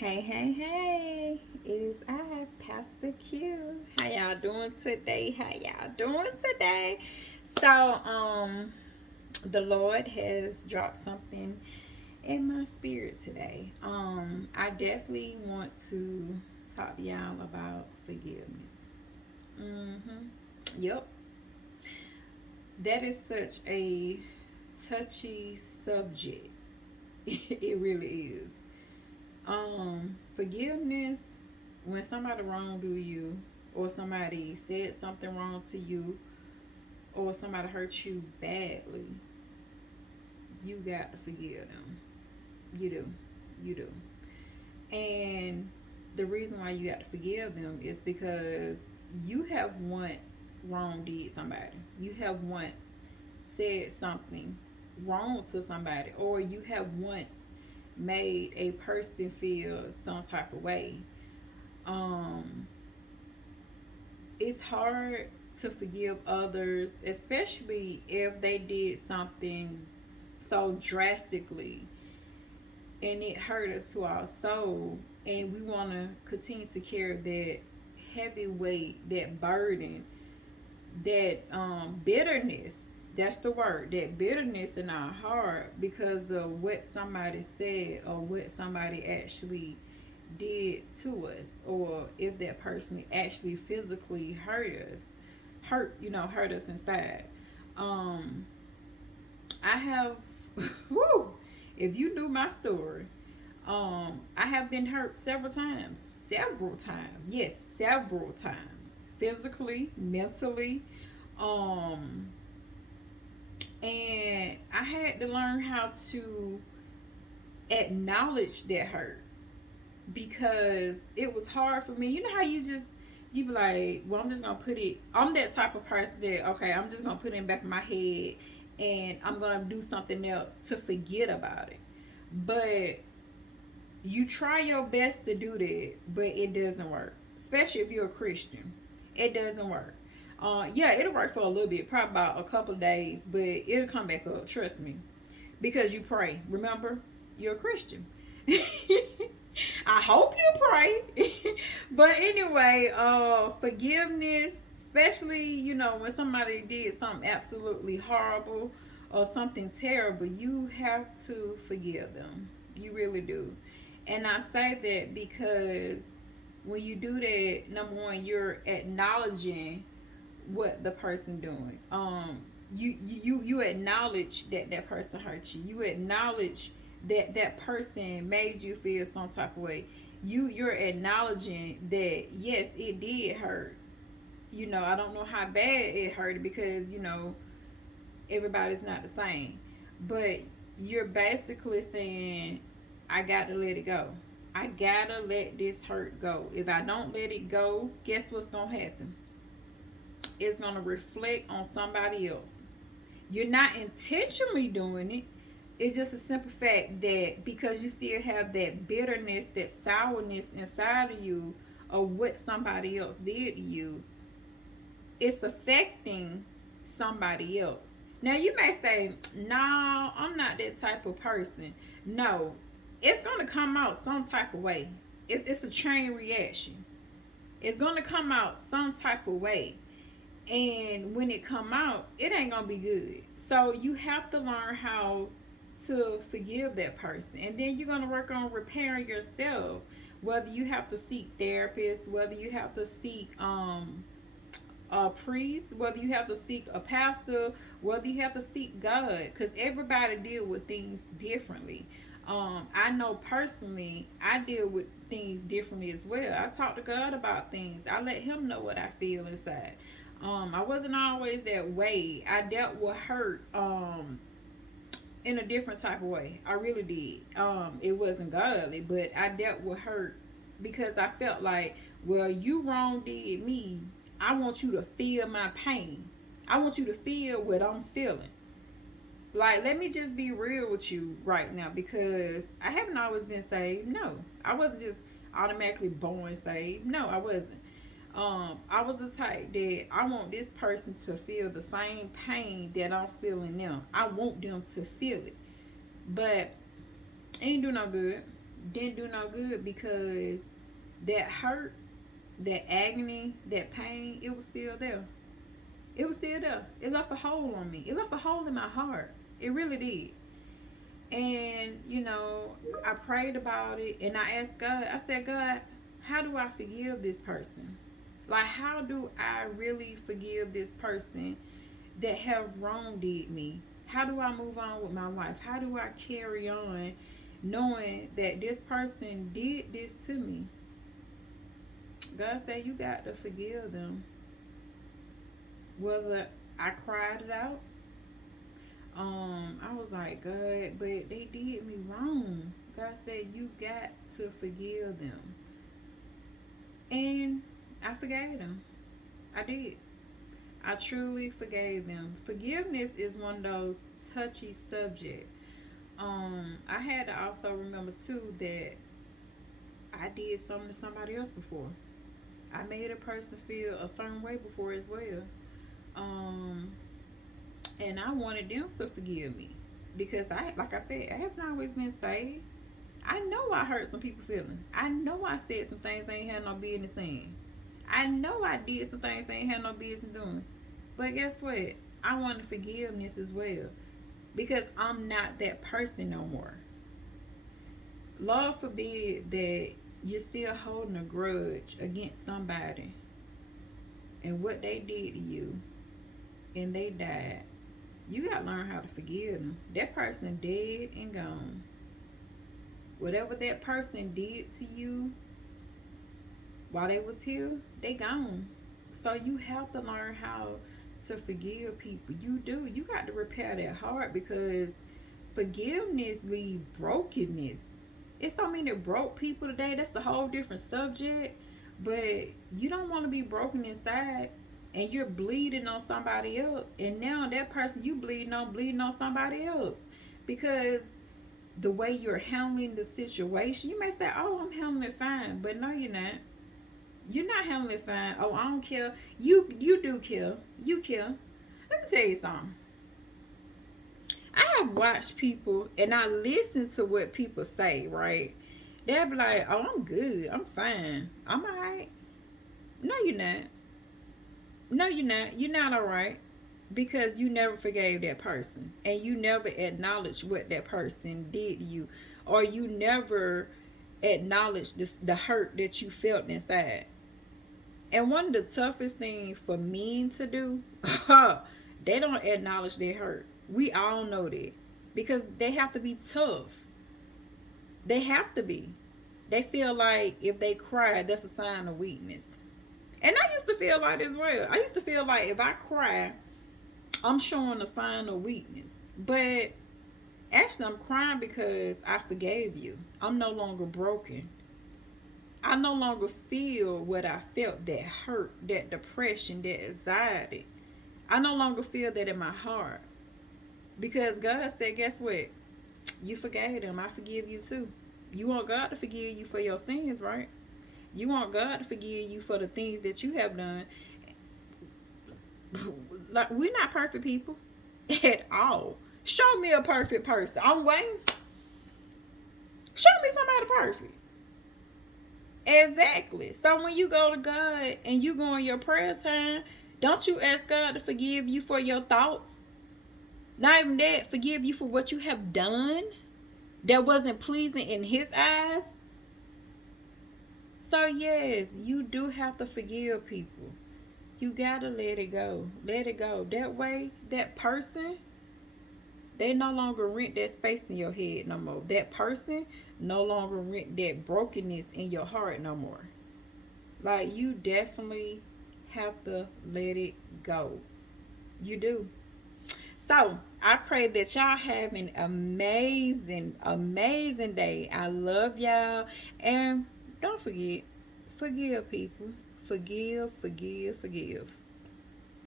Hey, hey, hey. It is I, Pastor Q. How y'all doing today? How y'all doing today? So, the Lord has dropped something in my spirit today. I definitely want to talk to y'all about forgiveness. Mm-hmm. Yep. That is such a touchy subject. It really is. Forgiveness, when somebody wronged you, or somebody said something wrong to you, or somebody hurt you badly, you got to forgive them. You do. You do. And the reason why you got to forgive them is because you have once wronged somebody. You have once said something wrong to somebody, or you have once made a person feel some type of way. um it's hard to forgive others, especially if they did something so drastically and it hurt us to our soul, and we want to continue to carry that heavy weight, that burden, that bitterness. That's the word, that bitterness in our heart because of what somebody said or what somebody actually did to us, or if that person actually physically hurt us inside. um I have whoo, if you knew my story, I have been hurt several times, yes, several times, physically, mentally. um and I had to learn how to acknowledge that hurt, because it was hard for me. You know how you be like, well, I'm just gonna put it. I'm that type of person that, okay, I'm just gonna put it in the back of my head, and I'm gonna do something else to forget about it. But you try your best to do that, but it doesn't work. Especially if you're a Christian, it doesn't work. Yeah, it'll work for a little bit, probably about a couple of days, but it'll come back up. Trust me, because you pray. Remember, you're a Christian. I hope you pray. But anyway, forgiveness, especially, when somebody did something absolutely horrible or something terrible, you have to forgive them. You really do. And I say that because when you do that, number one, you're acknowledging what the person doing. You acknowledge that that person hurt you. You acknowledge that that person made you feel some type of way. You're acknowledging that yes, it did hurt. I don't know how bad it hurt, because everybody's not the same. But you're basically saying, I got to let it go. I gotta let this hurt go. If I don't let it go, guess what's gonna happen? It's gonna reflect on somebody else. You're not intentionally doing it. It's just a simple fact that because you still have that bitterness, that sourness inside of you of what somebody else did to you, it's affecting somebody else. Now you may say, no, I'm not that type of person. No, it's gonna come out some type of way. It's a chain reaction. It's gonna come out some type of way, and when it come out, it ain't gonna be good. So you have to learn how to forgive that person, and then you're gonna work on repairing yourself. Whether you have to seek therapists, whether you have to seek a priest, whether you have to seek a pastor, whether you have to seek God, because everybody deal with things differently. I know personally, I deal with things differently as well. I talk to God about things. I let Him know what I feel inside. I wasn't always that way. I dealt with hurt in a different type of way. I really did. It wasn't godly, but I dealt with hurt because I felt like, well, you wrong did me. I want you to feel my pain. I want you to feel what I'm feeling. Like, let me just be real with you right now, because I haven't always been saved. No, I wasn't just automatically born saved. No, I wasn't. I was the type that I want this person to feel the same pain that I'm feeling now. I want them to feel it, but it ain't do no good. didn't do no good because that hurt, that agony, that pain, it was still there. It was still there. It left a hole on me. It left a hole in my heart. It really did. And, I prayed about it and I asked God, I said, God, how do I forgive this person? Like, how do I really forgive this person that have wronged me? How do I move on with my life? How do I carry on knowing that this person did this to me? God said, you got to forgive them. Whether I cried it out, I was like, God, but they did me wrong. God said, you got to forgive them. And I forgave them. I did. I truly forgave them. Forgiveness is one of those touchy subjects. I had to also remember too that I did something to somebody else before. I made a person feel a certain way before as well. Um, and I wanted them to forgive me because like I said, I haven't always been saved. I know I hurt some people feelings. I know I said some things I ain't had no business saying. I know I did some things I ain't had no business doing. But guess what? I want forgiveness as well because I'm not that person no more. Lord forbid that you're still holding a grudge against somebody and what they did to you and they died. You got to learn how to forgive them. That person dead and gone. Whatever that person did to you while they was here, they gone. So you have to learn how to forgive people. You do. You got to repair that heart because forgiveness leaves brokenness. It's so many broke people today. That's a whole different subject. But you don't want to be broken inside and you're bleeding on somebody else. And now that person you bleeding on somebody else. Because the way you're handling the situation, you may say, oh, I'm handling it fine. But no, you're not. You're not handling it fine. Oh, I don't care. You do care. You care. Let me tell you something. I have watched people and I listen to what people say, right? They'll be like, oh, I'm good. I'm fine. I'm all right. No, you're not. No, you're not. You're not all right because you never forgave that person and you never acknowledged what that person did to you or you never acknowledged the hurt that you felt inside. And one of the toughest things for men to do, they don't acknowledge their hurt. We all know that because they have to be tough. They have to be. They feel like if they cry, that's a sign of weakness. And I used to feel like as well. I used to feel like if I cry, I'm showing a sign of weakness. But actually, I'm crying because I forgave you. I'm no longer broken. I no longer feel what I felt, that hurt, that depression, that anxiety. I no longer feel that in my heart. Because God said, guess what? You forgave them. I forgive you too. You want God to forgive you for your sins, right? You want God to forgive you for the things that you have done. Like, we're not perfect people at all. Show me a perfect person. I'm waiting. Show me somebody perfect. Exactly. So when you go to God and you go in your prayer time, don't you ask God to forgive you for your thoughts? Not even that, forgive you for what you have done that wasn't pleasing in His eyes. So yes, you do have to forgive people. You gotta let it go. Let it go. That way, that person, they no longer rent that space in your head no more. That person no longer rent that brokenness in your heart no more. Like, you definitely have to let it go. You do. So I pray that y'all have an amazing, amazing day. I love y'all. And don't forget, forgive people. Forgive, forgive, forgive.